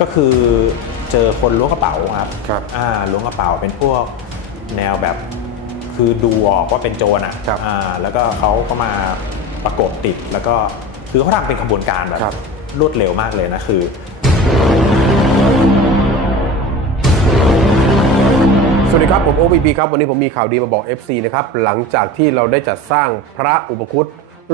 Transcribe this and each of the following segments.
ก็คือเจอคนล้วงกระเป๋าครับครับอ่าล้วงกระเป๋าเป็นพวกแนวแบบคือดูออกว่าเป็นโจรอะครับอ่าแล้วก็เขาก็มาประกบติดแล้วก็คือเขาทำเป็นขบวนการแบบครับ รวดเร็วมากเลยนะคือ สวัสดีครับผมโอ p ีครับ วันนี้ผมมีข่าวดีมาบอก FC นะครับ หลังจากที่เราได้จัดสร้างพระอุปคุต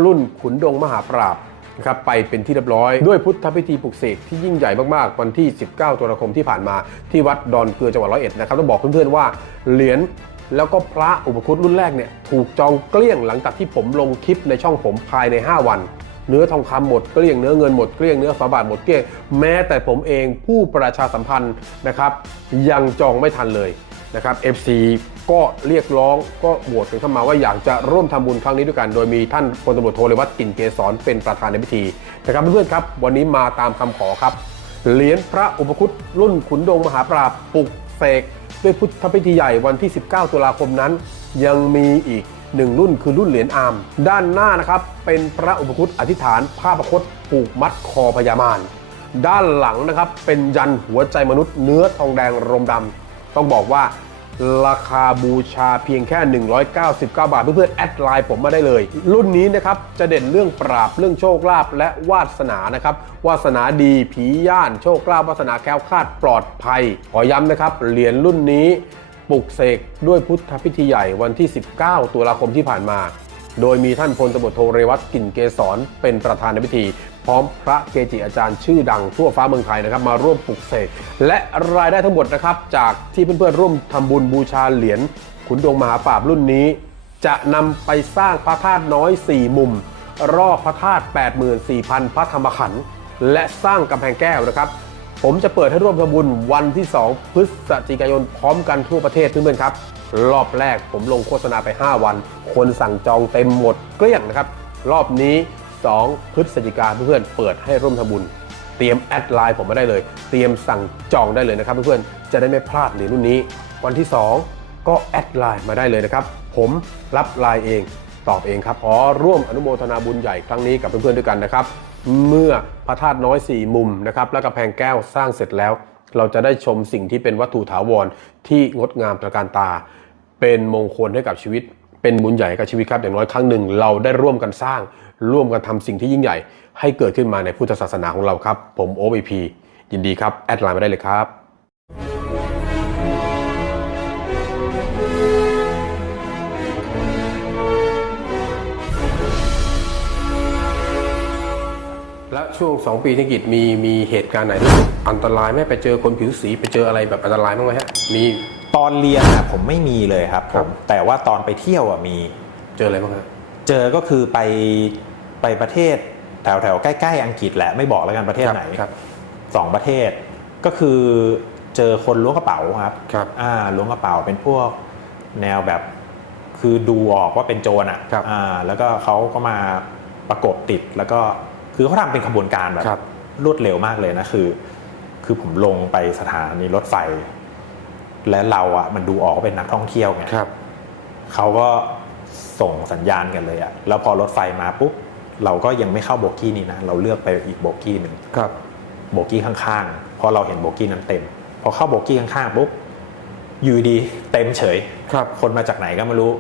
รุ่นขุนดงมหาปราบ นะครับไปเป็นที่เรียบร้อย ด้วยพุทธพิธีปลุกเสกที่ยิ่งใหญ่มากๆ วันที่ 19ตุลาคมที่ผ่านมาที่วัดดอนเกลือจังหวัดร้อยเอ็ดนะครับต้องบอกเพื่อนๆว่าเหรียญแล้วก็พระอุปคุตรุ่นแรกเนี่ยถูกจองเกลี้ยงหลังจากที่ผมลงคลิปในช่องผมภายใน 5 วันเนื้อทองคำหมดเกลี้ยงเนื้อเงินหมดเกลี้ยงเนื้อฝาบาทหมดเกลี้ยงแม้แต่ผมเองผู้ประชาสัมพันธ์นะครับ ยังจองไม่ทันเลย นะครับ FC ก็เรียกร้องก็โหวตกันเข้ามาว่าอยากจะร่วมทำบุญครั้งนี้ด้วยกัน โดยมีท่านพลตำรวจโทเรวัตกลิ่นเกษรเป็นประธานในพิธีนะครับเพื่อนๆครับ วันนี้มาตามคำขอครับ เหรียญพระอุปคุตรุ่นขุนดงมหาปราบปลุกเสกด้วยพุทธพิธีใหญ่วันที่ 19 ตุลาคมนั้น ยังมีอีกหนึ่งรุ่นคือรุ่นเหรียญอาม ด้านหน้านะครับเป็นพระอุปคุตอธิษฐานผ้าประคตผูกมัดคอพญามารด้านหลังนะครับเป็นยันหัวใจมนุษย์เนื้อทองแดงรมดำต้องบอกว่า ราคาบูชาเพียงแค่ 199 บาท เพื่อนๆแอดไลน์ผมมาได้เลย รุ่นนี้นะครับจะเด่นเรื่องปราบเรื่องโชคลาภและวาสนานะครับวาสนาดีผีย่านโชคลาภวาสนาแคล้วคลาดปลอดภัย ขอย้ำนะครับเหรียญรุ่นนี้ปลุกเสกด้วยพุทธพิธีใหญ่วันที่ 19 ตุลาคมที่ผ่านมา โดยมีท่านพลตำรวจโทเรวัตกลิ่นเกษรเป็นประธานในพิธี พร้อมพระเกจิอาจารย์ชื่อดังทั่วฟ้าเมืองไทยนะครับมาร่วมปลุกเสกและรายได้ทั้งหมดนะครับจากที่เพื่อนๆร่วมทำบุญบูชาเหรียญขุนดงมหาปราบรุ่นนี้ จะนำไปสร้างพระธาตุน้อย 4 มุม รอบพระธาตุ84,000 พระธรรมขันธ์และสร้างกำแพงแก้วนะครับ ผมจะเปิดให้ร่วมทำบุญวันที่ 2 พฤศจิกายนพร้อมกันทั่วประเทศเพื่อนๆครับ รอบแรกผมลงโฆษณาไป 5 วัน คนสั่งจองเต็มหมดเกลี้ยงนะครับ รอบนี้ 2 พฤศจิกาเพื่อนๆเปิดให้ร่วมทำบุญ เตรียมแอดไลน์ผมมาได้เลย เตรียมสั่งจองได้เลยนะครับเพื่อนๆจะได้ไม่พลาดเหรียญรุ่นนี้ วันที่ 2 ก็แอดไลน์มาได้เลยนะครับ ผมรับไลน์เองตอบเองครับขอร่วมอนุโมทนาบุญใหญ่ครั้งนี้กับเพื่อนๆด้วยกันนะครับ เมื่อพระธาตุน้อย 4 มุมนะครับและกำแพงแก้วสร้างเสร็จแล้ว เราจะได้ชมสิ่งที่เป็นวัตถุถาวรที่งดงามตระการตา เป็นมงคลให้กับชีวิต เป็นบุญใหญ่กับชีวิตครับ อย่างน้อยครั้งหนึ่งเราได้ร่วมกันสร้าง ร่วมกันทำสิ่งที่ยิ่งใหญ่ ให้เกิดขึ้นมาในพุทธศาสนาของเราครับ ผมโอ p พียินดีครับ แอดไลน์มาได้เลยครับแล้วช่วง 2 ปีที่กิจมีมีเหตุการณ์ไหนที่อันตรายไหมไปเจอคนผิวสีไปเจออะไรแบบอันตรายบ้างไหมฮะมี ตอนเรียนอะผมไม่มีเลยครับผครับ มแต่ว่าตอนไปเที่ยวอะมี เจออะไรบ้างฮะเจอก็คือไปไปประเทศแถวแถวๆใกล้ ๆ อังกฤษแหละไม่บอกแล้วกันประเทศไหนครับ สองประเทศ ก็คือเจอคนล้วงกระเป๋าครับครับ อ่าล้วงกระเป๋าเป็นพวกแนวแบบ คือดูออกว่าเป็นโจรอะครับ อ่าแล้วก็เขาก็มาประกบติดแล้วก็คือเขาทำเป็นขบวนการแบบ ครับ รวดเร็วมากเลยนะคือ คือผมลงไปสถานีรถไฟ และเราอะมันดูออกว่าเป็นนักท่องเที่ยวไงครับเขาก็ส่งสัญญาณกันเลยอะแล้วพอรถไฟมาปุ๊บเราก็ยังไม่เข้าโบกี้นี้นะเราเลือกไปอีกโบกี้หนึ่งครับโบกี้ข้างๆเพราะเราเห็นโบกี้นั้นเต็ม พอเข้าโบกี้ข้างๆปุ๊บอยู่ดีเต็มเฉยครับ คนมาจากไหนก็ไม่รู้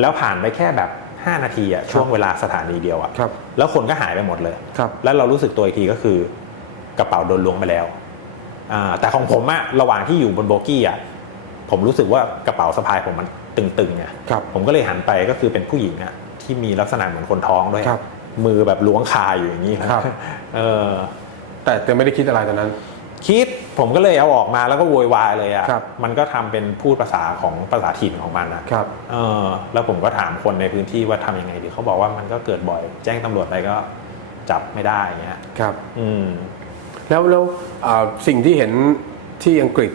แล้วผ่านไปแค่แบบ 5 นาทีอะช่วงเวลาสถานีเดียวอะครับแล้วคนก็หายไปหมดเลยครับแล้วเรารู้สึกตัวอีกทีก็คือกระเป๋าโดนล้วงไปแล้วอ่าแต่ของผมอะระหว่างที่อยู่บนโบกี้อะ ผมรู้สึกว่ากระเป๋าสะพายผมมันตึงๆไงครับผมก็เลยหันไปก็คือเป็นผู้หญิงอะที่มีลักษณะเหมือนคนท้องด้วยครับมือแบบล้วงคาอยู่อย่างนี้ครับเออแต่แต่ไม่ได้คิดอะไรตอนนั้น คิดผมก็เลยเอาออกมาแล้วก็โวยวายเลยอะครับมันก็ทำเป็นพูดภาษาของภาษาถิ่นของมันนะครับเออแล้วผมก็ถามคนในพื้นที่ว่าทำยังไงดีเขาบอกว่ามันก็เกิดบ่อย แจ้งตำรวจไปก็จับไม่ได้อย่างเงี้ยครับ อืมแล้วแล้วอ่าสิ่งที่เห็นที่อังกฤษ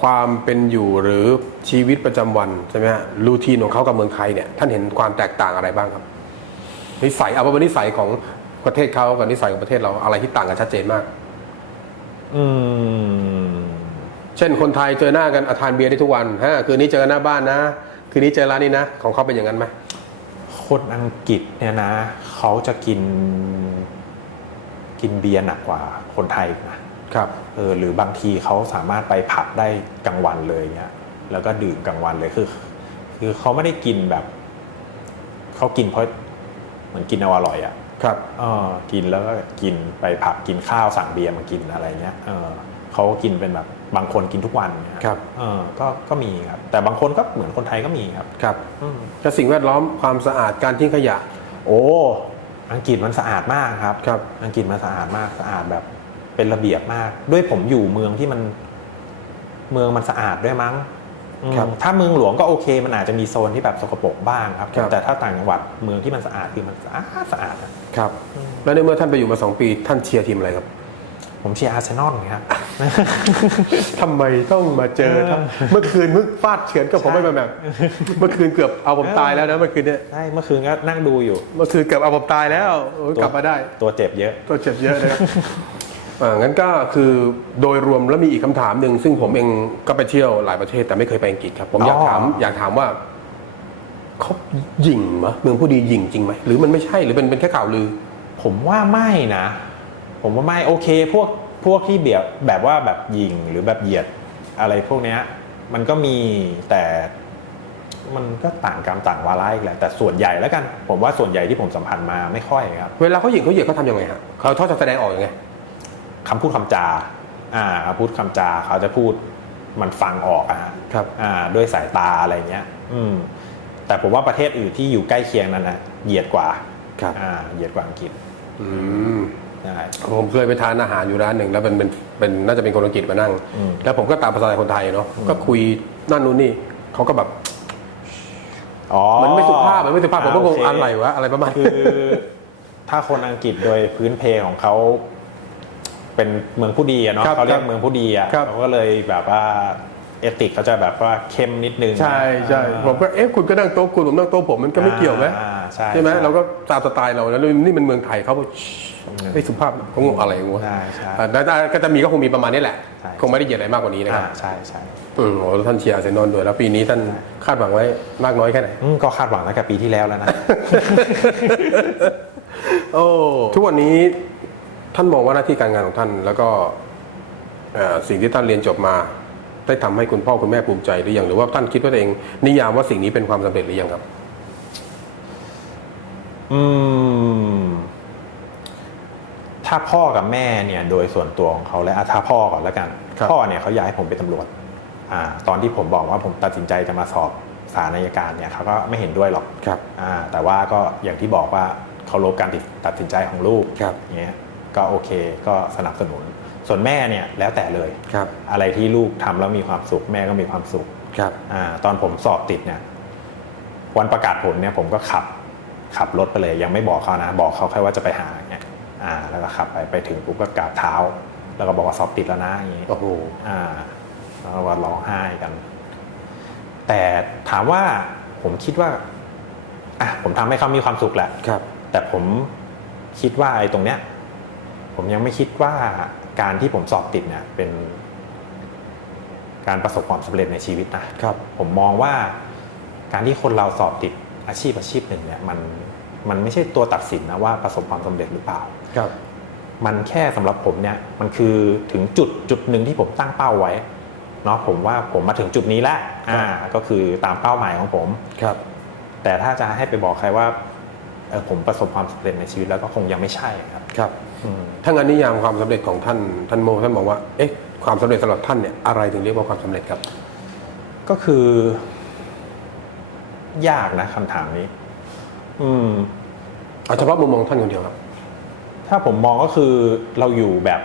ความเป็นอยู่หรือชีวิตประจำวันใช่ไหมฮะรูทีนของเขากับเมืองไทยเนี่ยท่านเห็นความแตกต่างอะไรบ้างครับ นิสัยเอาเป็นว่านิสัยของประเทศเขากับนิสัยของประเทศเราอะไรที่ต่างกันชัดเจนมาก อืม เช่นคนไทยเจอหน้ากันอะทานเบียร์ได้ทุกวันฮะคืนนี้เจอกันหน้าบ้านนะคืนนี้เจอร้านนี้นะของเขาเป็นอย่างนั้นไหมคนอังกฤษเนี่ยนะเขาจะกิน กินเบียร์หนักกว่าคนไทยอีกนะ ครับเออหรือบางทีเขาสามารถไปผับได้กลางวันเลยเงี้ยแล้วก็ดื่มกลางวันเลยคือคือเขาไม่ได้กินแบบเขากินเพราะเหมือนกินเอาอร่อยอะ่ะครับเออกินแล้วก็กินไปผับกินข้าวสั่งเบียร์มากินอะไรเงี้ยเออเขากินเป็นแบบบางคนกินทุกวันเงี้ยครับเออก็ก็มีครับ แต่บางคนก็เหมือนคนไทยก็มีครับครับอืมและสิ่งแวดล้อมความสะอาดการทิ้งขยะ โอ้อังกฤษมันสะอาดมากครับครับ อังกฤษมันสะอาดมากสะอาดแบบ เป็นระเบียบมาก ด้วยผมอยู่เมืองที่มันเมืองมันสะอาดด้วยมั้งอืมครับถ้าเมืองหลวงก็โอเค มันอาจจะมีโซนที่แบบสกปรกบ้างครับครับ แต่ถ้าต่างจังหวัดเมืองที่มันสะอาดคือมันสะอาดสะอาดอะครับ แล้วในเมื่อท่านไปอยู่มาสองปีท่านเชียร์ทีมอะไรครับ ผมเชียร์อาร์เซนอลครับทำไมต้องมาเจอครับเมื่อคืนเพิ่งฟาดเฉือนกับผมไม่แบบ เมื่อคืนเกือบเอาผมตายแล้วนะเมื่อคืนเนี่ยใช่เมื่อคืนก็นั่งดูอยู่ เมื่อคืนเกือบเอาผมตายแล้วโอ้ยกลับมาได้ ตัวเจ็บเยอะ ตัวเจ็บเยอะนะครับ อ่างั้นก็คือโดยรวมแล้วมีอีกคำถามหนึ่งซึ่งผมเองก็ไปเที่ยวหลายประเทศแต่ไม่เคยไปอังกฤษครับ ผมอยากอ๋อ ถามอยากถามว่าเขาหยิ่งมะเมืองผู้ดีหยิ่งจริงไหมหรือมันไม่ใช่หรือเป็นเป็นแค่ข่าวลือ ผมว่าไม่นะ ผมว่าไม่โอเคพวกพวกที่เบียบแบบว่าแบบยิงหรือแบบเหยียดอะไรพวกเนี้ย มันก็มีแต่มันก็ต่างกรรมต่างวาระอีกแหละแต่ส่วนใหญ่แล้วกัน ผมว่าส่วนใหญ่ที่ผมสัมพันธ์มาไม่ค่อยครับ เวลาเขาหยิ่งเขาเหยียดเขาทำยังไงฮะเขาชอบจะแสดงออกยังไง คำพูดคำจาอ่าคำพูดคำจาเขาจะพูดมันฟังออกอะฮะครับอ่าด้วยสายตาอะไรเงี้ย อืมแต่ผมว่าประเทศอื่นที่อยู่ใกล้เคียงนั้นนะเหยียดกว่าครับอ่าเหยียดกว่าอังกฤษอืมใช่ผมเคยไปทานอาหารอยู่ร้านหนึ่งแล้วเป็นเป็นเป็นน่าจะเป็นคนอังกฤษมานั่งอืมแล้วผมก็ตามภาษาคนไทยเนาะก็คุยนั่นนู่นนี่เขาก็แบบอ๋อมันไม่สุภาพมันไม่สุภาพผมก็งงโเคอะไรวะอะไรประมาณคือถ้าคนอังกฤษโดยพื้นเพของเขา เป็นเมืองผู้ดีอะเนาะครับเขาเรียคกรับเมืองผู้ดีอะครับ เขาก็เลยแบบว่าเอติกเขาจะแบบว่าเข้มนิดนึงใช่ใช่อ่าผมก็เอ๊ะคุณก็นั่งโต๊ะคุณผมนั่งโต๊ะผมมันก็ไม่เกี่ยวไหมอ่าใช่ใช่ไหมใช่เราก็ตามสไตล์เราแล้วนี่มันเมืองไทยเขาบอกไม่สุภาพเขางงอะไรวะใช่ใช่อ่าแต่ก็จะมีก็คงมีประมาณนี้แหละ ใช่ คงไม่ได้เหยียดอะไรมากกว่านี้นะคอ่ารับใช่ใช่อืมโอ้ท่านเชียร์อาร์เซนอลด้วยแล้วปีนี้ท่านคาดหวังไว้มากน้อยแค่ไหน อืมก็คาดหวังตั้งแต่ปีที่แล้วแล้วนะ โอ้ ทุกวันนี้ ท่านมองว่าหน้าที่การงานของท่าน แล้วก็เอ่อสิ่งที่ท่านเรียนจบมา ได้ทำให้คุณพ่อคุณแม่ภูมิใจหรือยังหรือว่าท่านคิดว่าตัวเอง นิยามว่าสิ่งนี้เป็นความสำเร็จหรือยังครับ อืม ถ้าพ่อกับแม่เนี่ย โดยส่วนตัวของเขาและอะถ้าพ่อก่อนแล้วกันครับพ่อเนี่ยเขาอยากให้ผมเป็นตำรวจ อ่า ตอนที่ผมบอกว่าผมตัดสินใจจะมาสอบสารนายการเนี่ยเขาก็ไม่เห็นด้วยหรอกครับ อ่า แต่ว่าก็อย่างที่บอกว่าเคารพการตัดสินใจของลูกครับเงี้ย ก็โอเค ก็สนับสนุน ส่วนแม่เนี่ยแล้วแต่เลยครับอะไรที่ลูกทำแล้วมีความสุข แม่ก็มีความสุขครับอ่าตอนผมสอบติดเนี่ยวันประกาศผลเนี่ยผมก็ขับขับรถไปเลย ยังไม่บอกเขานะ บอกเขาแค่ว่าจะไปหาเนี่ยอ่า แล้วก็ขับไปไปถึงปุ๊บก็กราบเท้า แล้วก็บอกว่าสอบติดแล้วนะอย่างนี้โอ้โหอ่าแล้วก็ร้องไห้กัน แต่ถามว่าผมคิดว่าอะผมทำให้เขามีความสุขแหละครับ แต่ผมคิดว่าไอ้ตรงเนี้ย ผมยังไม่คิดว่าการที่ผมสอบติดเนี่ยเป็นการประสบความสำเร็จในชีวิตนะครับผมมองว่าการที่คนเราสอบติดอาชีพอาชีพหนึ่งเนี่ยมันมันไม่ใช่ตัวตัดสินนะว่าประสบความสำเร็จหรือเปล่าครับ มันแค่สำหรับผมเนี่ยมันคือถึงจุดจุดหนึ่งที่ผมตั้งเป้าไว้เนาะผมว่าผมมาถึงจุดนี้แล้วครับอ่าก็คือตามเป้าหมายของผมครับ แต่ถ้าจะให้ไปบอกใครว่าเออผมประสบความสำเร็จในชีวิตแล้วก็คงยังไม่ใช่ครับครับอืม ถ้างั้นนิยามความสำเร็จของท่านท่านโมท่านบอกว่า เอ๊ะความสำเร็จสำหรับท่านเนี่ยอะไรถึงเรียกว่าความสำเร็จครับ ก็คือ ยากนะคำถามนี้ อืมเอาเฉพาะมุมมองท่านคนเดียวครับ ถ้าผมมองก็คือเราอยู่แบบ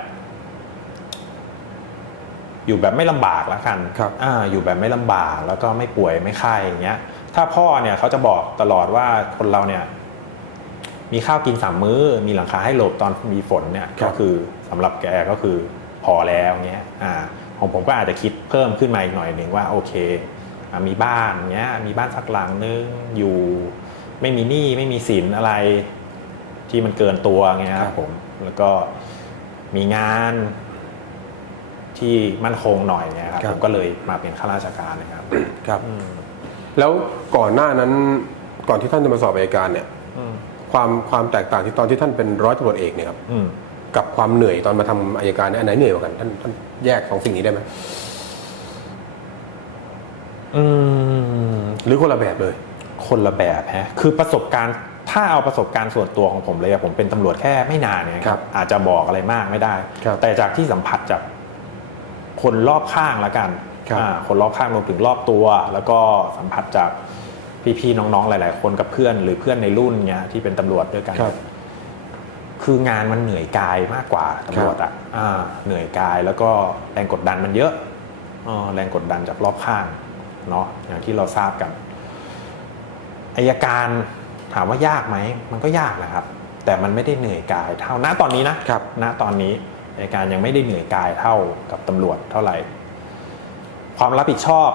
อยู่แบบไม่ลำบากแล้วกันครับอ่า อยู่แบบไม่ลำบากแล้วก็ไม่ป่วยไม่ไข้อย่างเงี้ย ถ้าพ่อเนี่ยเขาจะบอกตลอดว่าคนเราเนี่ย มีข้าวกินสามมื้อ มีหลังคาให้หลบตอนมีฝนเนี่ยครับก็คือสำหรับแกก็คือพอแล้วเงี้ยอ่าของผมก็อาจจะคิดเพิ่มขึ้นมาอีกหน่อยหนึ่งว่าโอเคอะมีบ้านเงี้ยมีบ้านสักหลังนึงอยู่ไม่มีหนี้ไม่มีสินอะไร ที่มันเกินตัวเงี้ยครับผมแล้วก็มีงานที่มั่นคงหน่อยเนี่ยครับครับผมก็เลยมาเป็นข้าราชการนะครับครับอืมแล้วก่อนหน้านั้นก่อนที่ท่านจะมาสอบอัยการเนี่ยอืม ความความแตกต่างที่ตอนที่ท่านเป็นร้อยตำรวจเอกเนี่ยครับอืมกับความเหนื่อยตอนมาทำอายการเนี่ยอันไหนเหนื่อยกว่ากันท่านท่านแยกของสิ่งนี้ได้ไหมอืมหรือคนละแบบเลย คนละแบบฮะคือประสบการณ์ถ้าเอาประสบการณ์ส่วนตัวของผมเลยอะผมเป็นตำรวจแค่ไม่นานเนี่ยครับ อาจจะบอกอะไรมากไม่ได้ครับแต่จากที่สัมผัสจากคนรอบข้างละกันครับอ่าคนรอบข้างรวมถึงรอบตัว แล้วก็สัมผัสจาก พี่ๆน้องๆหลาย ๆ คนกับเพื่อนหรือเพื่อนในรุ่นเนี้ยที่เป็นตำรวจด้วยกันครับ คืองานมันเหนื่อยกายมากกว่าตำรวจอะอ่าเหนื่อยกายแล้วก็แรงกดดันมันเยอะอ่าแรงกดดันจากรอบข้างเนาะอย่างที่เราทราบกันอายการถามว่ายากไหมมันก็ยากนะครับ แต่มันไม่ได้เหนื่อยกาย เท่าณตอนนี้นะครับณตอนนี้อายการยังไม่ได้เหนื่อยกายเท่ากับตำรวจเท่าไหร่ ความรับผิดชอบ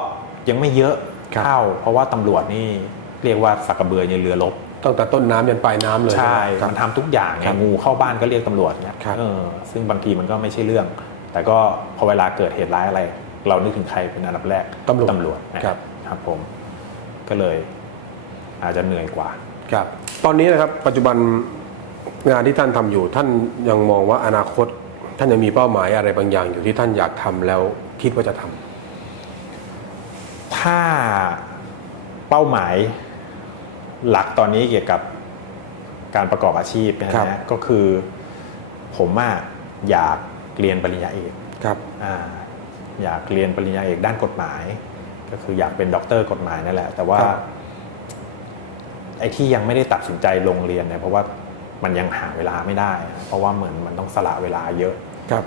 ยังไม่เยอะครับ เท่าเพราะว่าตำรวจนี่เรียกว่าสักกระเบือในเรือรบตั้งแต่ต้นน้ำยันปลายน้ำเลยใช่ครับมันทำทุกอย่างไงครับงูเข้าบ้านก็เรียกตำรวจเนี่ยครับเออซึ่งบางทีมันก็ไม่ใช่เรื่อง แต่ก็พอเวลาเกิดเหตุร้ายอะไร เรานึกถึงใครเป็นอันดับแรกตำรวจตำรวจนะครับครับผมก็เลย อาจจะเหนื่อยกว่าครับ ตอนนี้นะครับปัจจุบันงานที่ท่านทำอยู่ ท่านยังมองว่าอนาคต ท่านยังมีเป้าหมายอะไรบางอย่างอยู่ที่ท่านอยากทำแล้วคิดว่าจะทำ ถ้าเป้าหมายหลักตอนนี้เกี่ยวกับการประกอบอาชีพเนยครับนะก็คือ ผมอะอยากเรียนปริญญาเอกครับอ่าอยากเรียนปริญญาเอกด้านกฎหมาย ก็คืออยากเป็นด็อกเตอร์กฎหมายนั่นแหละ แต่ว่าครับไอ้ที่ยังไม่ได้ตัดสินใจลงเรียนเนี่ยเพราะว่ามันยังหาเวลาไม่ได้ เพราะว่าเหมือนมันต้องสละเวลาเยอะครับ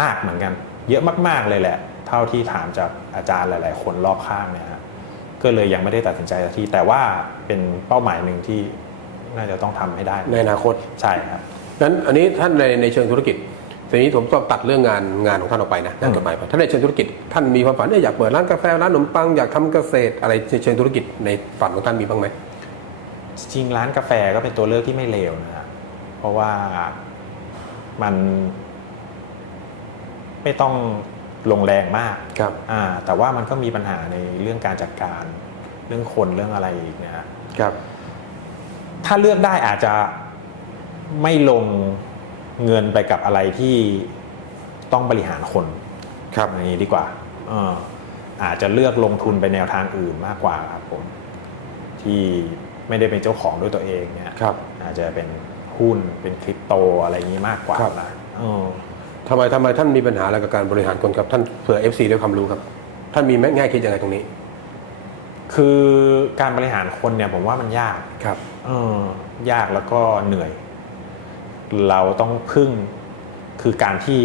มากเหมือนกัน เยอะมาก ๆเลยแหละ เท่าที่ถามจากอาจารย์หลาย ๆ คนรอบข้างเนี่ยฮะก็เลยยังไม่ได้ตัดสินใจสักทีแต่ว่าเป็นเป้าหมายหนึ่งที่น่าจะต้องทำให้ได้ในอนาคตใช่ครับนั้นอันนี้ท่านในในเชิงธุรกิจทีนี้ผมต้องตัดเรื่องงานงานของท่านออกไปนะด้านกฎหมายไปท่านในเชิงธุรกิจท่านมีความฝันเอ้ยอยากเปิดร้านกาแฟร้านขนมปังอยากทำเกษตรอะไรในเชิงธุรกิจในฝันของท่านมีบ้างไหมจริงๆร้านกาแฟก็เป็นตัวเลือกที่ไม่เลวนะเพราะว่ามันไม่ต้อง ลงแรงมากครับอ่าแต่ว่ามันก็มีปัญหาในเรื่องการจัดการ เรื่องคนเรื่องอะไรอีกเนะฮะครับ ถ้าเลือกได้อาจจะไม่ลงเงินไปกับอะไรที่ต้องบริหารคนครับอย่างนี้ดีกว่าเอออาจจะเลือกลงทุนไปแนวทางอื่นมากกว่าครับผมที่ไม่ได้เป็นเจ้าของด้วยตัวเองเนี่ยครับ อาจจะเป็นหุ้นเป็นคริปโตอะไรอย่างนี้มากกว่าครับนะเออ ทำไมทำไมท่านมีปัญหาอะไรกับการบริหารคนครับท่านเผื่อ FC ด้วยความรู้ครับ ท่านมีแง่คิดยังไงตรงนี้ คือการบริหารคนเนี่ยผมว่ามันยากครับเออยากแล้วก็เหนื่อย เราต้องพึ่งคือการที่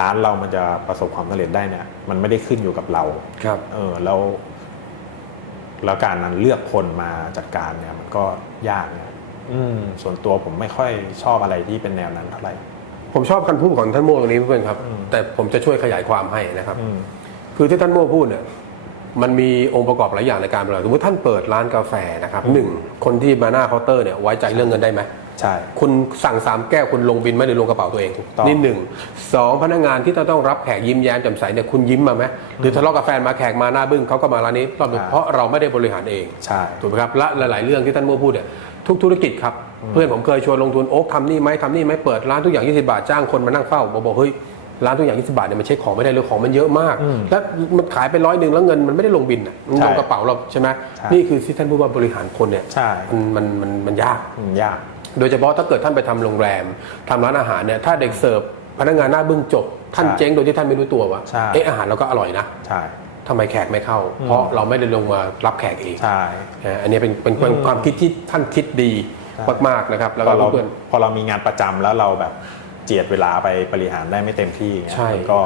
ร้านเรามันจะประสบความสำเร็จได้เนี่ย มันไม่ได้ขึ้นอยู่กับเราครับ เออแล้วแล้วการนั้นเลือกคนมาจัดการเนี่ย มันก็ยากเนี่ยอืมส่วนตัวผมไม่ค่อยชอบอะไรที่เป็นแนวนั้นเท่าไหร่ ผมชอบคำพูดของท่านโม่ตรงนี้เพื่อนครับอืมแต่ผมจะช่วยขยายความให้นะครับอืมคือที่ท่านโม่พูดเนี่ยมันมีองค์ประกอบหลายอย่างในการบริหารสมมติท่านเปิดร้านกาแฟนะครับหนึ่งคนที่มาหน้าเคาน์เตอร์เนี่ยไว้ใจเรื่องเงินได้ไหมใช่คุณสั่งสามแก้วคุณลงบินไม่ได้ลงกระเป๋าตัวเองถูกต้องนี่หนึ่งสองพนักงานที่จะต้องรับแขกยิ้มแย้มแจ่มใสเนี่ยคุณยิ้มมาไหมหรือทะเลาะกับแฟนมาแขกมาหน้าบึ้งเขาก็มาร้านนี้รอบหนึ่งอ่าเพราะเราไม่ได้บริหารเองใช่ถูกไหมครับและหลาย ๆ เรื่องที่ท่านโม่พูดเนี่ยทุกธุรกิจครับ เพื่อนผมเคยชวนลงทุนโอ๊กทำนี่ไหมทำนี่ไหมเปิดร้านทุกอย่าง 20 บาทจ้างคนมานั่งเฝ้าบอกบอกเฮ้ยร้านทุกอย่าง 20 บาทเนี่ยมันเช็คของไม่ได้เลยของมันเยอะมากอืมแล้วมันขายไปร้อยหนึ่งแล้วเงินมันไม่ได้ลงบินอะมันใช่ลงกระเป๋าเราใช่ไหมใช่นี่คือที่ท่านพูดว่าบริหารคนเนี่ยใช่มันมันมันมันยากอืมยาก โดยเฉพาะถ้าเกิดท่านไปทำโรงแรมทำร้านอาหารเนี่ยถ้าเด็กเสิร์ฟพนักงานหน้าบึ้งจบ ท่านใช่เจ๊งโดยที่ท่านไม่รู้ตัวว่าใช่เอ๊ะอาหารเราก็อร่อยนะใช่ทำไมแขกไม่เข้าอืมเพราะเราไม่ได้ลงมารับแขกเองใช่นะอันนี้เป็นเป็นเป็นอืมความคิดที่ท่านคิดดีใช่ มากๆนะครับแล้วพก็อเราเพื่อนพอเรามีงานประจำแล้วเราแบบเจียดเวลาไปบริหารได้ไม่เต็มที่อย่างเงี้ยใช่มันก็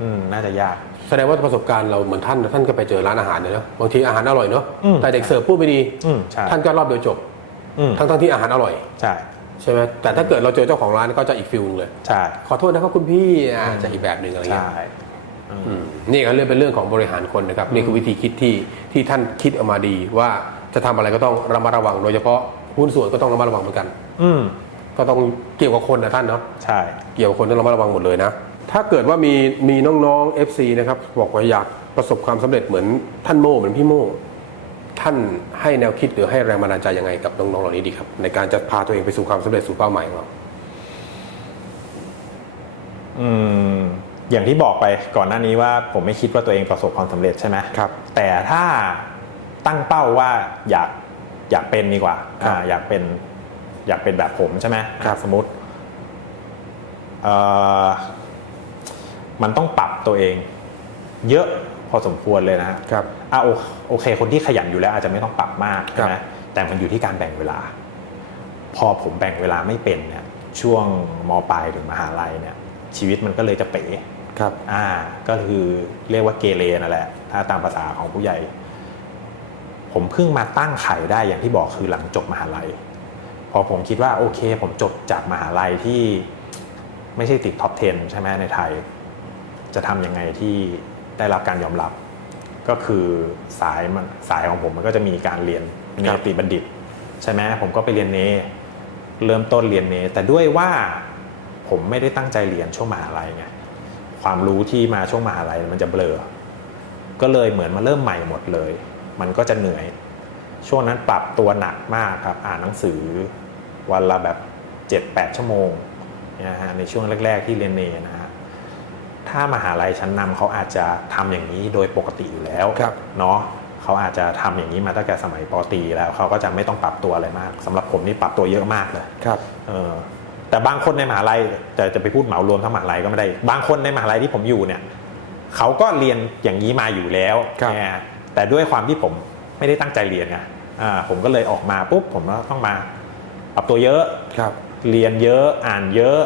อืมน่าจะยาก แสดงว่าประสบการณ์เราเหมือนท่านท่านก็ไปเจอร้านอาหารเนี่ยเนาะบางทีอาหารอร่อยเนาะอืมแต่เด็กเสิร์ฟพูดไม่ดีอืมใช่ท่านก็รอบเดียวจบอืมทั้งทั้งๆที่อาหารอร่อยใช่ใช่ไหมแต่ถ้าเกิดเราเจอเจ้าของร้านก็จะอีกฟิลนึงเลยใช่ขอโทษนะครับคุณพี่อ่าจะอีกแบบหนึ่งอะไรเงี้ใช่ยอืมอืมนี่ก็เรื่องเป็นเรื่องของบริหารคนนะครับนี่คือวิธีคิดที่ที่ท่านคิดออกมาดีว่าจะทำอะไรก็ต้องระมัดระวังโดยเฉพาะ หุ้นส่วนก็ต้องระมัดระวังเหมือนกัน อืมก็ต้องเกี่ยวกับคนนะท่านเนาะใช่ เกี่ยวกับคนต้องระมัดระวังหมดเลยนะ ถ้าเกิดว่ามีมีน้องๆ FC นะครับบอกว่าอยากประสบความสำเร็จเหมือนท่านโม่เหมือนพี่โม่ท่านให้แนวคิดหรือให้แรงบันดาลใจยังไงกับน้องๆเหล่านี้ดีครับ ในการจะพาตัวเองไปสู่ความสำเร็จสู่เป้าหมายของเราอืมอย่างที่บอกไปก่อนหน้านี้ว่าผมไม่คิดว่าตัวเองประสบความสำเร็จใช่ไหมครับ แต่ถ้าตั้งเป้าว่าอยาก อยากเป็นดีกว่าครับอ่าอยากเป็นอยากเป็นแบบผมใช่ไหมครับสมมติเอ่อมันต้องปรับตัวเอง เยอะพอสมควรเลยนะฮะครับอะโอโอเค คนที่ขยันอยู่แล้วอาจจะไม่ต้องปรับมากใช่ไหมครับแต่มันอยู่ที่การแบ่งเวลา พอผมแบ่งเวลาไม่เป็นเนี่ยช่วงมปลายถึงมหาลัยเนี่ย ชีวิตมันก็เลยจะเป๋ครับ อ่า ก็คือเรียกว่าเกเรนั่นแหละ ถ้าตามภาษาของผู้ใหญ่ ผมเพิ่งมาตั้งไข่ได้อย่างที่บอกคือหลังจบมหาลัย พอผมคิดว่าโอเค ผมจบจากมหาลัยที่ไม่ใช่ติดท็อป 10 ใช่ไหมในไทย จะทำยังไงที่ได้รับการยอมรับ ก็คือสายมันสายของผมมันก็จะมีการเรียนเนครับติบัณฑิต ใช่ไหมผมก็ไปเรียนเนเริ่มต้นเรียนเนแต่ด้วยว่าผมไม่ได้ตั้งใจเรียนช่วงมหาลัยไงความรู้ที่มาช่วงมหาลัยมันจะเบลอ ก็เลยเหมือนมาเริ่มใหม่หมดเลย มันก็จะเหนื่อย ช่วงนั้นปรับตัวหนักมากครับ อ่านหนังสือวันละแบบ 7-8 ชั่วโมงนะฮะในช่วงแรก ๆ ที่เรียนเนนะฮะถ้ามหาลัยชั้นนำเขาอาจจะทำอย่างนี้โดยปกติอยู่แล้วครับเนาะเขาอาจจะทำอย่างนี้มาตั้งแต่สมัยปตรีแล้วเขาก็จะไม่ต้องปรับตัวอะไรมากสำหรับผมนี่ปรับตัวเยอะมากเลยครับเออแต่บางคนในมหาลัยแต่จะไปพูดเหมารวมทั้งมหาลัยก็ไม่ได้ บางคนในมหาลัยที่ผมอยู่เนี่ยเขาก็เรียนอย่างนี้มาอยู่แล้วครับนะ แต่ด้วยความที่ผมไม่ได้ตั้งใจเรียนไงอ่าผมก็เลยออกมาปุ๊บผมก็ต้องมาปรับตัวเยอะครับเรียนเยอะอ่านเยอะ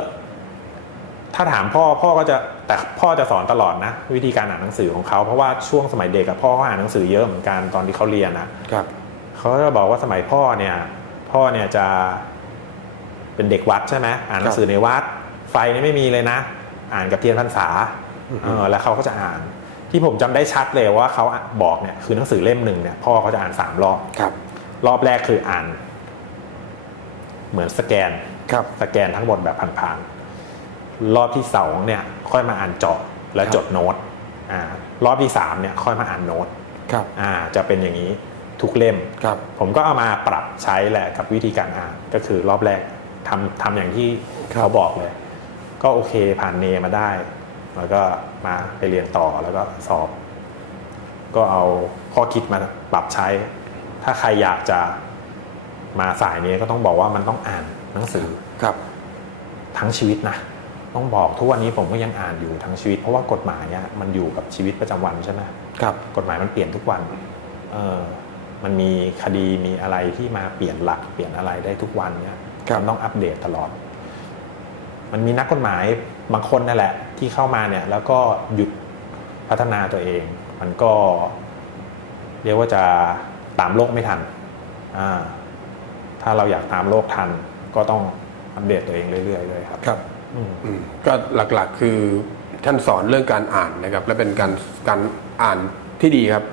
ถ้าถามพ่อพ่อก็จะแต่พ่อจะสอนตลอดนะ วิธีการอ่านหนังสือของเขาเพราะว่าช่วงสมัยเด็กกับพ่อเขาอ่านหนังสือเยอะเหมือนกันตอนที่เขาเรียนอะครับเขาจะบอกว่าสมัยพ่อเนี่ย พ่อเนี่ยจะเป็นเด็กวัดใช่ไหมอ่านหนังสือในวัด ไฟนี่ไม่มีเลยนะ อ่านกับเทียนพรรษาเออแล้วเขาก็จะอ่าน ที่ผมจำได้ชัดเลยว่าเขาบอกเนี่ยคือหนังสือเล่มหนึ่งเนี่ยพ่อเขาจะอ่านสามรอบครับ รอบแรกคืออ่าน เหมือนสแกนครับสแกนทั้งหมดแบบผ่านๆรอบที่สองเนี่ย ค่อยมาอ่านเจาะและครับจดโน้ตอ่ารอบที่สามเนี่ยค่อยมาอ่านโน้ตครับอ่าจะเป็นอย่างนี้ทุกเล่มครับ ผมก็เอามาปรับใช้แหละกับวิธีการอ่านก็คือรอบแรกทำทำอย่างที่ครับเขาบอกเลย ก็โอเคผ่านเนมาได้ แล้วก็มาไปเรียนต่อแล้วก็สอบ ก็เอาข้อคิดมาปรับใช้ ถ้าใครอยากจะมาสายนี้ก็ต้องบอกว่ามันต้องอ่านหนังสือครับ ทั้งชีวิตนะ ต้องบอกทุกวันนี้ผมก็ยังอ่านอยู่ทั้งชีวิต เพราะว่ากฎหมายเนี่ยมันอยู่กับชีวิตประจำวันใช่ไหมครับ กฎหมายมันเปลี่ยนทุกวันเออมันมีคดีมีอะไรที่มาเปลี่ยนหลักเปลี่ยนอะไรได้ทุกวันเนี่ยครับมันต้องอัปเดตตลอด มันมีนักกฎหมายบางคนนั่นแหละ ที่เข้ามาเนี่ยแล้วก็หยุดพัฒนาตัวเอง มันก็เรียกว่าจะตามโลกไม่ทันอ่าถ้าเราอยากตามโลกทันก็ต้องอัปเดตตัวเองเรื่อยๆเลยครับครับอืมอืมก็หลักๆคือท่านสอนเรื่องการอ่านนะครับ และเป็นการการอ่านที่ดีครับ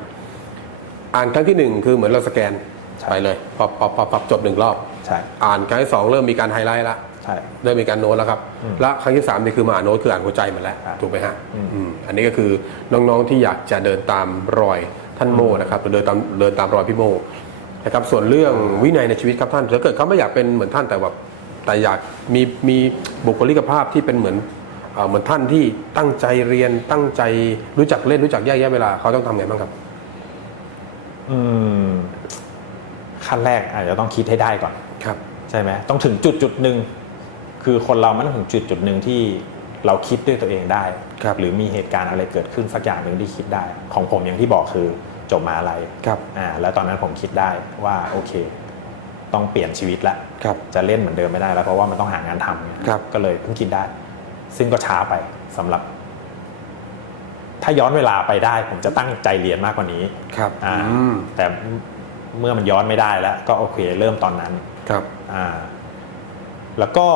อ่านครั้งที่หนึ่งคือเหมือนเราสแกนใช่ไปเลยพอพอพอพอจบหนึ่งรอบใช่อ่านครั้งที่สองเริ่มมีการไฮไลท์ละ ใช่เริ่มมีการโน้ตแล้วครับอืมและครั้งที่สามนี่คือมาอ่านโน้ตคืออ่านหัวใจมันแล้วครับถูกไหมฮะอืมอืมอันนี้ก็คือน้องๆที่อยากจะเดินตามรอยท่านโมนะครับหรือเดินตามเดินตามรอยพี่โมนะครับส่วนเรื่องวินัยในชีวิตครับท่านถ้าเกิดเขาไม่อยากเป็นเหมือนท่านแต่แบบแต่อยากมีมีบุคลิกภาพที่เป็นเหมือนเอ่อเหมือนท่านที่ตั้งใจเรียนตั้งใจรู้จักเล่นรู้จักแยกแยะเวลาเขาต้องทำไงบ้างครับ อืมขั้นแรกอาจจะต้องคิดให้ได้ก่อน ครับ ใช่ไหมต้องถึงจุดจุดหนึ่ง คือคนเรามันต้องถึงจุดจุดหนึ่งที่เราคิดด้วยตัวเองได้ครับหรือมีเหตุการณ์อะไรเกิดขึ้นสักอย่างหนึ่งที่คิดได้ ของผมอย่างที่บอกคือจบมหาอะไรครับอ่าแล้วตอนนั้นผมคิดได้ว่าโอเค ต้องเปลี่ยนชีวิตละครับจะเล่นเหมือนเดิมไม่ได้แล้วเพราะว่ามันต้องหางานทำเนี่ยครับก็เลยเพิ่งคิดได้ ซึ่งก็ช้าไปสำหรับ ถ้าย้อนเวลาไปได้ ผมจะตั้งใจเรียนมากกว่านี้ครับอ่าอืมแต่เมื่อมันย้อนไม่ได้แล้ว ก็โอเค เริ่มตอนนั้นครับอ่า แล้วก็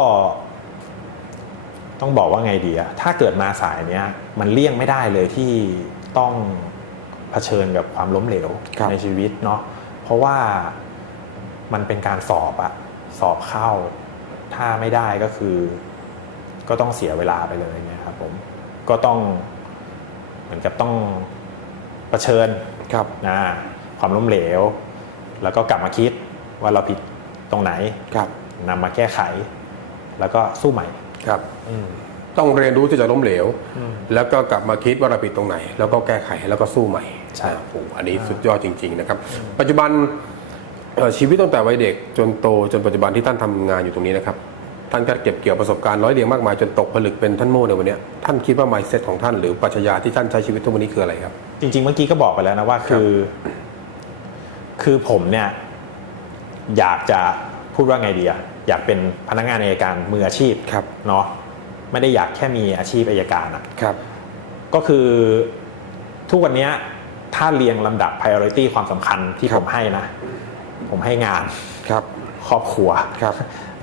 ต้องบอกว่าไงดีอะถ้าเกิดมาสายเนี้ยมันเลี่ยงไม่ได้เลยที่ต้องเผชิญกับความล้มเหลวครับในชีวิตเนาะ เพราะว่ามันเป็นการสอบอะสอบเข้า ถ้าไม่ได้ก็คือ ก็ต้องเสียเวลาไปเลยเนี่ยครับผมก็ต้องเหมือนกับต้องเผชิญครับนะความล้มเหลว แล้วก็กลับมาคิดว่าเราผิดตรงไหนครับ นำมาแก้ไข แล้วก็สู้ใหม่ครับอืมต้องเรียนรู้ที่จะล้มเหลว แล้วก็กลับมาคิดว่าเราผิดตรงไหน แล้วก็แก้ไขแล้วก็สู้ใหม่ใช่โอ้โหอันนี้สุดยอดจริง ๆ นะครับ ปัจจุบันเอ่อชีวิตตั้งแต่วัยเด็กจนโตจนปัจจุบันที่ท่านทำงานอยู่ตรงนี้นะครับท่านก็เก็บเกี่ยวประสบการณ์ร้อยเรียงมากมายจนตกผลึกเป็นท่านโม่ในวันเนี้ยท่านคิดว่า mindset ของท่านหรือปรัชญาที่ท่านใช้ชีวิตทุกวันนี้คืออะไรครับ จริง ๆ เมื่อกี้ก็บอกไปแล้วนะว่าคือ คือผมเนี่ย อยากจะ พูดว่าไงดีอะอยากเป็นพนักงานอัยการมืออาชีพครับเนาะไม่ได้อยากแค่มีอาชีพอัยการอะครับ ก็คือทุกวันเนี้ยถ้าเรียงลำดับ priority ความสำคัญที่ครัผบมให้นะ ผมให้งานครับ ครอบครัวครับ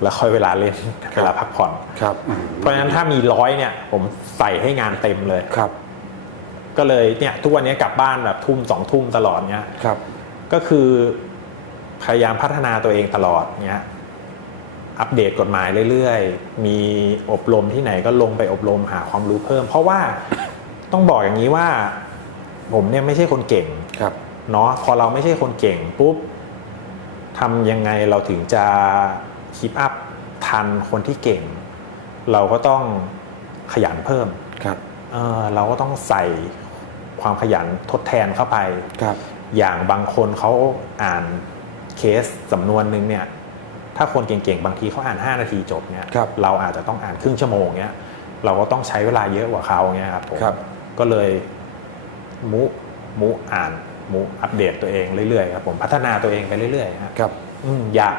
แล้วค่อยเวลาเล่นครับเวลาพักผ่อน ครับอืมเพราะฉะนั้นถ้ามีร้อยเนี่ย ผมใส่ให้งานเต็มเลยครับ ก็เลยเนี่ย ทุกวันนี้กลับบ้านแบบทุ่มสองทุ่มตลอดเนี่ยครับ ก็คือ พยายามพัฒนาตัวเองตลอดเนี่ยอัปเดตกฎหมายเรื่อยๆ มีอบรมที่ไหนก็ลงไปอบรมหาความรู้เพิ่ม เพราะว่าต้องบอกอย่างนี้ว่า ผมเนี่ยไม่ใช่คนเก่งครับเนาะพอเราไม่ใช่คนเก่งปุ๊บทำยังไงเราถึงจะคีปอัพทันคนที่เก่ง เราก็ต้องขยันเพิ่มครับเออเราก็ต้องใส่ความขยันทดแทนเข้าไปครับ อย่างบางคนเขาอ่าน เคสสำนวนหนึ่งเนี่ยถ้าคนเก่งๆ บางทีเขาอ่าน 5 นาทีจบเนี่ยครับเราอาจจะต้องอ่านครึ่งชั่วโมงเนี่ยเราก็ต้องใช้เวลาเยอะกว่าเขาเนี่ยครับผมครับก็เลยมุมุอ่านมุอัปเดตตัวเองเรื่อยๆครับผมพัฒนาตัวเองไปเรื่อยๆครับครับอืมอยาก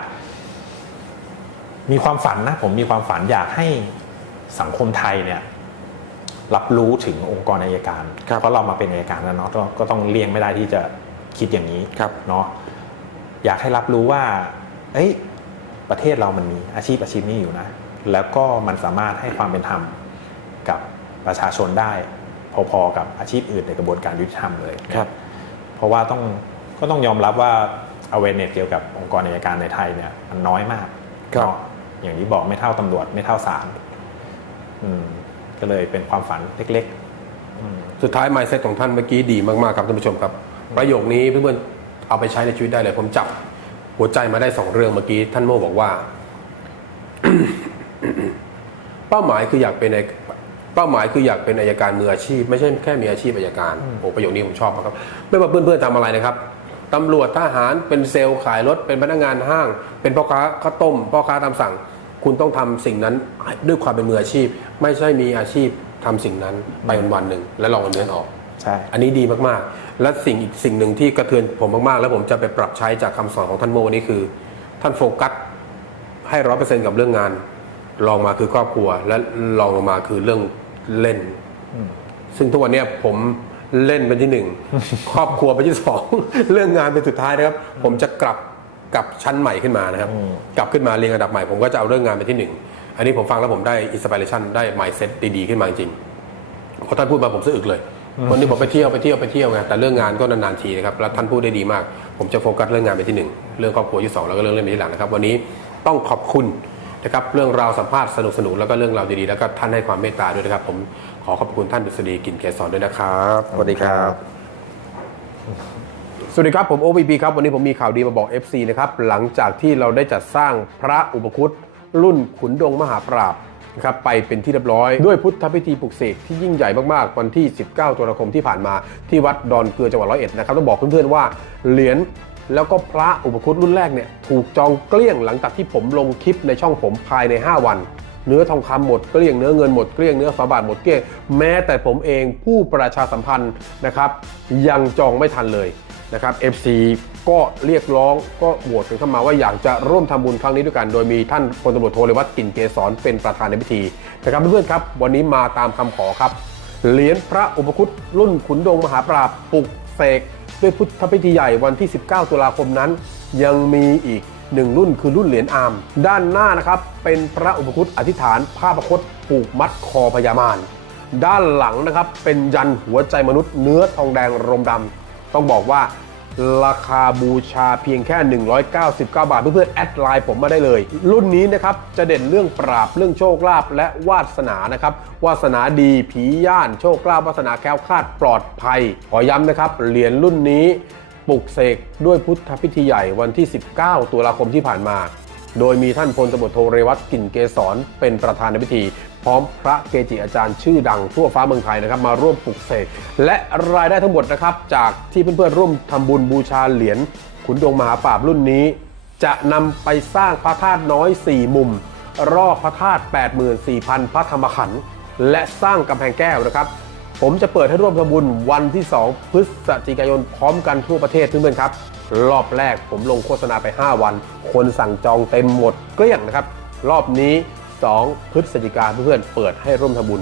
มีความฝันนะผมมีความฝันอยากให้สังคมไทยเนี่ย รับรู้ถึงองค์กรอายการครับเพราะเรามาเป็นอายการแล้วเนาะก็ก็ต้องเลี่ยงไม่ได้ที่จะคิดอย่างนี้ครับเนาะ อยากให้รับรู้ว่า เอ้ย ประเทศเรามันมีอาชีพอาชีพนี้อยู่นะ แล้วก็มันสามารถให้ความเป็นธรรมกับประชาชนได้ พอๆกับอาชีพอื่นในกระบวนการยุติธรรมเลยครับ เพราะว่าต้องก็ต้องยอมรับว่า awareness เกี่ยวกับองค์กรอัยการในไทยเนี่ยมันน้อยมากครับเนาะอย่างที่บอกไม่เท่าตำรวจไม่เท่าศาลอืมก็เลยเป็นความฝันเล็กๆอืมสุดท้าย mindset ของท่านเมื่อกี้ดีมากๆครับท่านผู้ชมครับ ประโยคนี้เพื่อนๆ เอาไปใช้ในชีวิตได้เลย ผมจับหัวใจมาได้สองเรื่องเมื่อกี้ ท่านโมบอกว่า เป้าหมายคืออยากเป็นในเป้าหมายคืออยากเป็นอายการมืออาชีพ ไม่ใช่แค่มีอาชีพอายการโอ้ประโยคนี้ผมชอบมากครับ ไม่ว่าเพื่อนๆทำอะไรนะครับตำรวจทหารเป็นเซลล์ขายรถเป็นพนักงานห้าง เป็นพ่อค้าข้าวต้มพ่อค้าตามสั่ง คุณต้องทำสิ่งนั้นด้วยความเป็นมืออาชีพ ไม่ใช่มีอาชีพทำสิ่งนั้นไปวันๆหนึ่งแล้วรอเงินเดือนออก ใช่ อันนี้ดีมากๆ และสิ่งอีกสิ่งหนึ่งที่กระเทือนผมมากๆ แล้วผมจะไปปรับใช้จากคำสอนของท่านโมวันนี้คือ ท่านโฟกัสให้ร้อยเปอร์เซ็นกับเรื่องงานลองมาคือครอบครัว และลองลงมาคือเรื่องเล่น ซึ่งทุกวันเนี้ยผมเล่นเป็นที่หนึ่ง ครอบครัวเป็นที่สอง เรื่องงานเป็นสุดท้ายนะครับ ผมจะกลับกลับชั้นใหม่ขึ้นมานะครับ กลับขึ้นมาเรียงอันดับใหม่ผมก็จะเอาเรื่องงานเป็นที่หนึ่งอันนี้ผมฟังแล้วผมได้อินสปิเรชันได้ mindset ดีๆขึ้นมาจริงพอท่านพูดมาผมสะอึกเลย วันนี้ผมไปเที่ยวไปเที่ยวไปเที่ยวไงแต่เรื่องงานก็นานๆทีนะครับแล้วท่านพูดได้ดีมาก ผมจะโฟกัสเรื่องงานไปที่หนึ่งเรื่องครอบครัวที่สองแล้วก็เรื่องเล่นไปที่หลังนะครับ วันนี้ต้องขอบคุณนะครับเรื่องราวสัมภาษณ์สนุกๆแล้วก็เรื่องราวดีๆแล้วก็ท่านให้ความเมตตาด้วยนะครับ ผมขอขอบคุณท่านดุษฎีกลิ่นเกสรด้วยนะครับสวัสดีครับสวัสดีครับผมโอ p ีครับวันนี้ผมมีข่าวดีมาบอก FC นะครับหลังจากที่เราได้จัดสร้างพระอุปคุตรุ่นขุนดงมหาปราบ นะครับไปเป็นที่เรียบร้อย ด้วยพุทธพิธีปลุกเสกที่ยิ่งใหญ่มากๆ วันที่ 19ตุลาคมที่ผ่านมาที่วัดดอนเกลือจังหวัดร้อยเอ็ดนะครับต้องบอกเพื่อนๆว่าเหรียญแล้วก็พระอุปคุตรุ่นแรกเนี่ยถูกจองเกลี้ยงหลังจากที่ผมลงคลิปในช่องผมภายใน 5 วัน เนื้อทองคำหมดเกลี้ยงเนื้อเงินหมดเกลี้ยงเนื้อฝาบาทหมดเกลี้ยงแม้แต่ผมเองผู้ประชาสัมพันธ์นะครับยังจองไม่ทันเลยนะครับ FC ก็เรียกร้องก็โหวตกันเข้ามาว่าอยากจะร่วมทำบุญครั้งนี้ด้วยกัน โดยมีท่านพลตำรวจโทเรวัตกลิ่นเกษรเป็นประธานในพิธีนะครับเพื่อนๆครับ วันนี้มาตามคำขอครับ เหรียญพระอุปคุตรุ่นขุนดงมหาปราบปลุกเสกด้วยพุทธพิธีใหญ่วันที่ 19 ตุลาคมนั้น ยังมีอีกหนึ่งรุ่นคือรุ่นเหรียญอาม ด้านหน้านะครับเป็นพระอุปคุตอธิษฐานผ้าประคตผูกมัดคอพญามารด้านหลังนะครับเป็นยันหัวใจมนุษย์เนื้อทองแดงรมดำต้องบอกว่า ราคาบูชาเพียงแค่ 199 บาท เพื่อนๆแอดไลน์ผมมาได้เลย รุ่นนี้นะครับจะเด่นเรื่องปราบเรื่องโชคลาภและวาสนานะครับวาสนาดีผีย่านโชคลาภวาสนาแคล้วคลาดปลอดภัย ขอย้ำนะครับเหรียญรุ่นนี้ปลุกเสกด้วยพุทธพิธีใหญ่วันที่ 19 ตุลาคมที่ผ่านมา โดยมีท่านพลตำรวจโทเรวัตกลิ่นเกษรเป็นประธานในพิธี พร้อมพระเกจิอาจารย์ชื่อดังทั่วฟ้าเมืองไทยนะครับมาร่วมปลุกเสกและรายได้ทั้งหมดนะครับจากที่เพื่อนๆร่วมทำบุญบูชาเหรียญขุนดงมหาปราบรุ่นนี้ จะนำไปสร้างพระธาตุน้อย 4 มุม รอบพระธาตุ84,000 พระธรรมขันธ์และสร้างกำแพงแก้วนะครับ ผมจะเปิดให้ร่วมทำบุญวันที่ 2 พฤศจิกายนพร้อมกันทั่วประเทศเพื่อนๆครับ รอบแรกผมลงโฆษณาไป 5 วัน คนสั่งจองเต็มหมดเกลี้ยงนะครับ รอบนี้ 2 พฤศจิกาเพื่อนๆเปิดให้ร่วมทำบุญ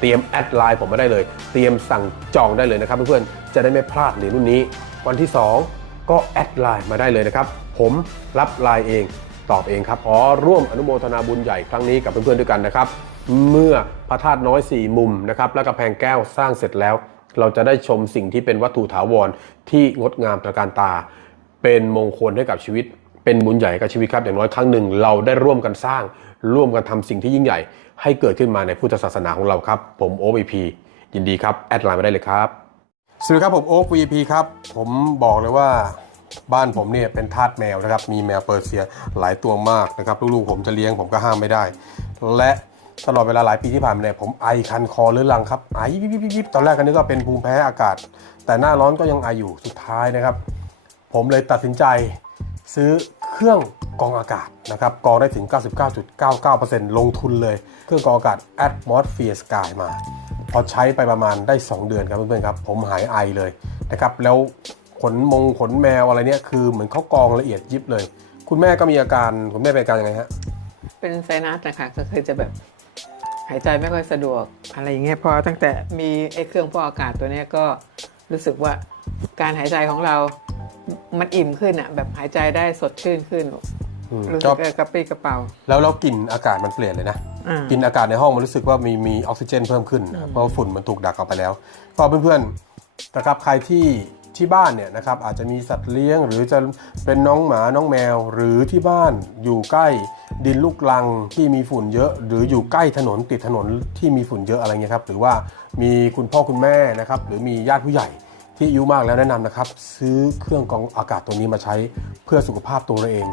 เตรียมแอดไลน์ผมมาได้เลย เตรียมสั่งจองได้เลยนะครับเพื่อนๆจะได้ไม่พลาดเหรียญรุ่นนี้ วันที่ 2 ก็แอดไลน์มาได้เลยนะครับ ผมรับไลน์เองตอบเองครับขอร่วมอนุโมทนาบุญใหญ่ครั้งนี้กับเพื่อนๆด้วยกันนะครับ เมื่อพระธาตุน้อย 4 มุมนะครับและกำแพงแก้วสร้างเสร็จแล้ว เราจะได้ชมสิ่งที่เป็นวัตถุถาวรที่งดงามตระการตา เป็นมงคลให้กับชีวิต เป็นบุญใหญ่กับชีวิตครับอย่างน้อยครั้งหนึ่งเราได้ร่วมกันสร้าง ร่วมกันทำสิ่งที่ยิ่งใหญ่ ให้เกิดขึ้นมาในพุทธศาสนาของเราครับ ผมโอ p พียินดีครับ แอดไลน์มาได้เลยครับสวัสดีครับผมโอ๊ค VP ครับ ผมบอกเลยว่าบ้านผมเนี่ยเป็นทาสแมวนะครับ มีแมวเปอร์เซียหลายตัวมากนะครับ ลูกๆผมจะเลี้ยงผมก็ห้ามไม่ได้ และตลอดเวลาหลายปีที่ผ่านมาเนี่ยผมไอคันคอเรื้อรังครับไอยิบยิบยิบยิบตอนแรกก็นึกว่าเป็นภูมิแพ้อากาศ แต่หน้าร้อนก็ยังไออยู่สุดท้ายนะครับ ผมเลยตัดสินใจซื้อเครื่อง กองอากาศนะครับกองได้ถึง 99.99%ลงทุนเลย เครื่องกองอากาศ Atmosphere Sky มา พอใช้ไปประมาณได้ 2 เดือนครับเพื่อนๆครับ ผมหายไอเลยนะครับแล้วขนมงขนแมวอะไรเนี่ยคือเหมือนเขากองละเอียดยิบเลย คุณแม่ก็มีอาการคุณแม่เป็นอาการยังไงฮะเป็นไซนัสนะคะก็คือจะแบบหายใจไม่ค่อยสะดวกอะไรอย่างเงี้ยพอตั้งแต่มีไอ้เครื่องฟอกอากาศตัวเนี้ยก็รู้สึกว่าการหายใจของเรา มันอิ่มขึ้นอะแบบหายใจได้สดชื่นขึ้น อืมรู้ก็สึกเออกระปรี้กระเป๋า แล้วแล้วกลิ่นอากาศมันเปลี่ยนเลยนะอ่ากลิ่นอากาศในห้องมันรู้สึกว่ามีมีออกซิเจนเพิ่มขึ้นนะครับเพราะว่าฝุ่นมันถูกดักออกไปแล้ว ก็เพื่อนๆนะครับใครที่ที่บ้านเนี่ยนะครับอาจจะมีสัตว์เลี้ยง หรือจะเป็นน้องหมาน้องแมว หรือที่บ้านอยู่ใกล้ดินลูกลังที่มีฝุ่นเยอะ หรืออยู่ใกล้ถนนติดถนนที่มีฝุ่นเยอะอะไรเงี้ยครับหรือว่ามีคุณพ่อคุณแม่นะครับหรือมีญาติผู้ใหญ่ ที่อายุมากแล้วแนะนำนะครับ ซื้อเครื่องกรองอากาศตัวนี้มาใช้เพื่อสุขภาพตัวเราเอง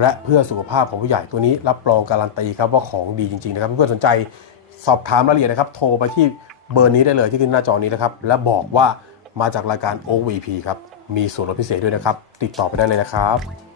และเพื่อสุขภาพของผู้ใหญ่ตัวนี้รับรองการันตีครับว่าของดีจริงๆนะครับเพื่อนๆสนใจสอบถามรายละเอียดนะครับ โทรไปที่เบอร์นี้ได้เลยที่ขึ้นหน้าจอนี้นะครับ และบอกว่ามาจากรายการ OVP ครับ มีส่วนลดพิเศษด้วยนะครับ ติดต่อไปได้เลยนะครับ